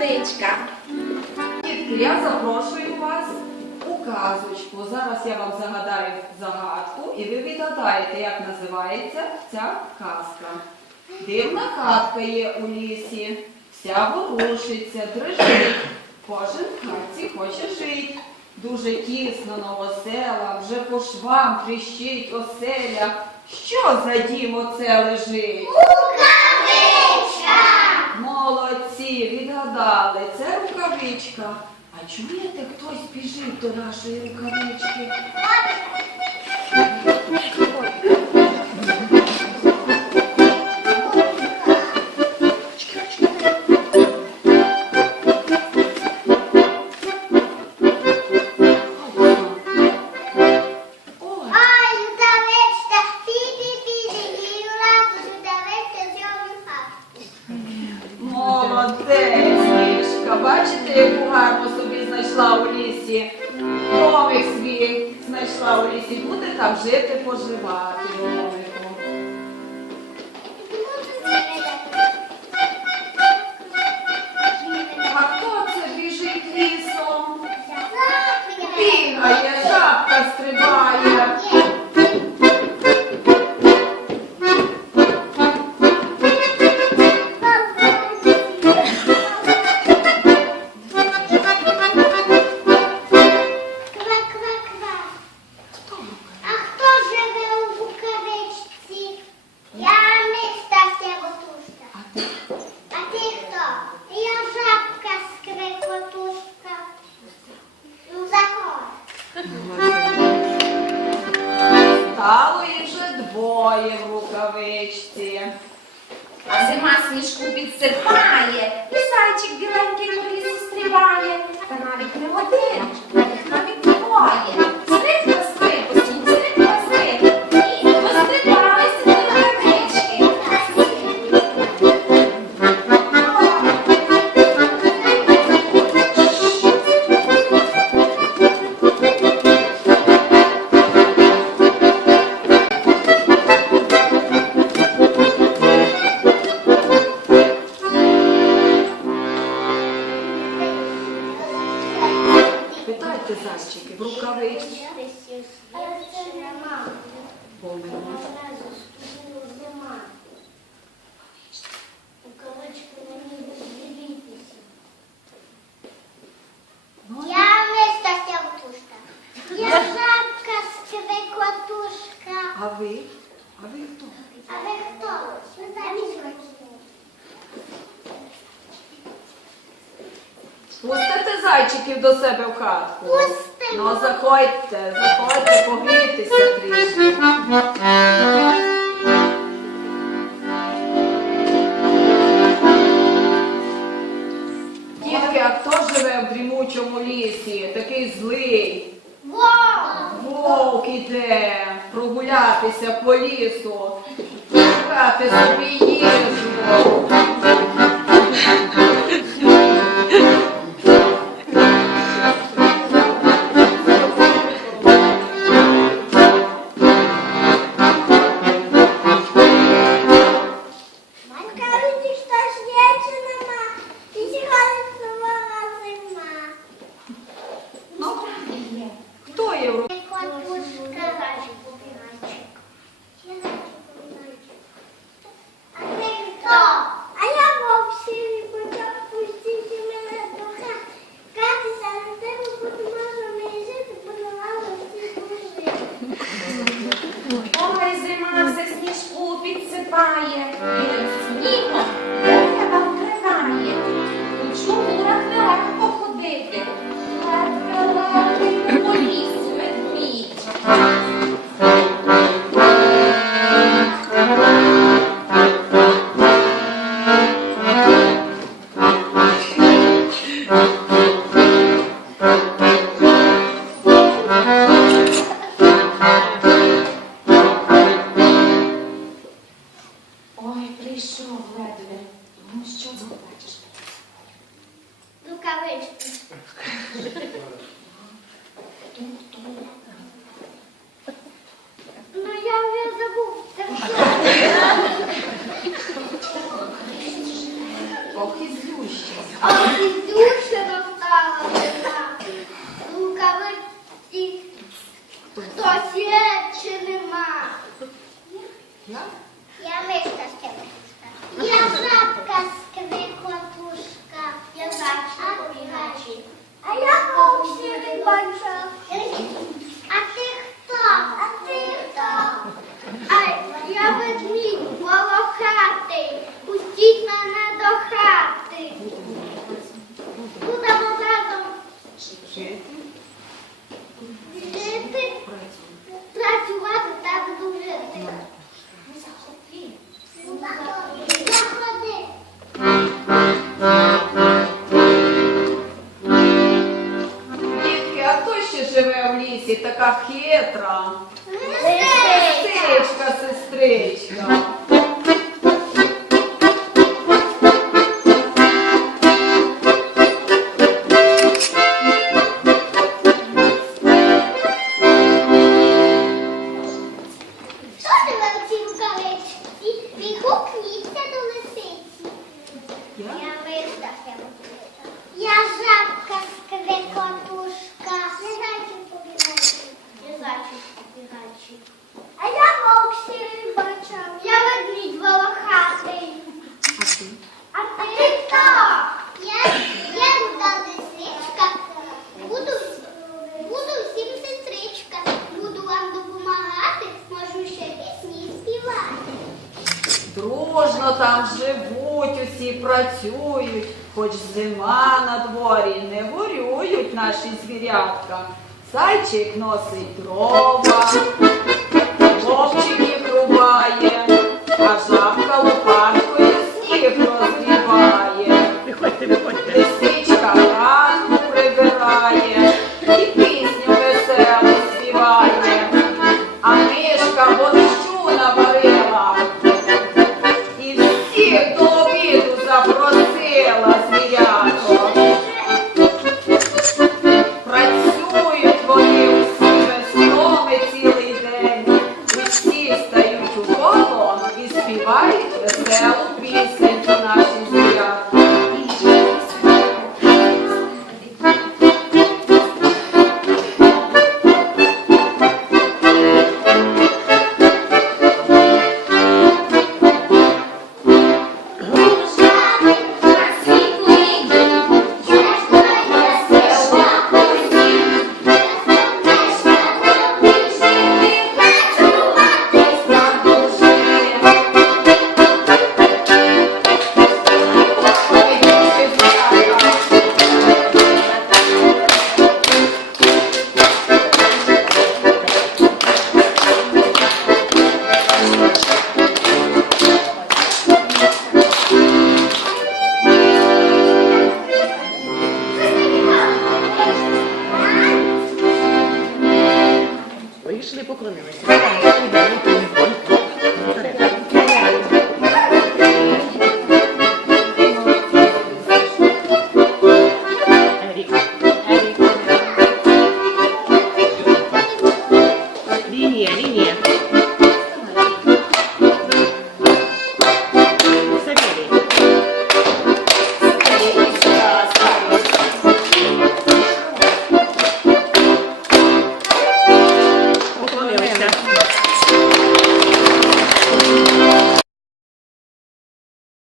рукавичка. Дітки, я запрошую вас у казочку. Зараз я вам загадаю загадку і ви відгадаєте, як називається ця казка. Дивна хатка є у лісі, вся ворушиться, дрижить. Кожен в хатці хоче жити. Дуже тісно новосела, вже по швам тріщить оселя. Що за дім оце лежить? Відгадали, це рукавичка. А чуєте, хтось біжить до нашої рукавички? Знайшла у лісі. Буде там жити, поживати зима сніжку підсипає, і зайчик біленький в лісу стрибає. Та навіть не один, навіть навіть двоє. Скрикотушка. А ви? А ви хто? А ви хто? Пустите зайчиків до себе в хатку? Ну, заходьте, заходьте, погрітися трішки. Дітки, а хто живе в дрімучому лісі? Такий злий. Вовк іде прогулятися по лісу, шукати собі їжу. співає, перед снігом дерева вкриває. Хочу в горах верах походити, ледве ледве поліз ведмідь. Така хитра. Сестричка, сестричка. А я вовк сірий бачав. Я ведмідь волохатий. А ти? А ти хто? Я, я руда лисичка. Буду, буду всім сестричка. Буду вам допомагати, можу ще пісні співати. Дружно там живуть, усі працюють, хоч зима на дворі, не горюють наші звірятка. Зайчик носить дрова, вовчик їх рубає, а жабка лопату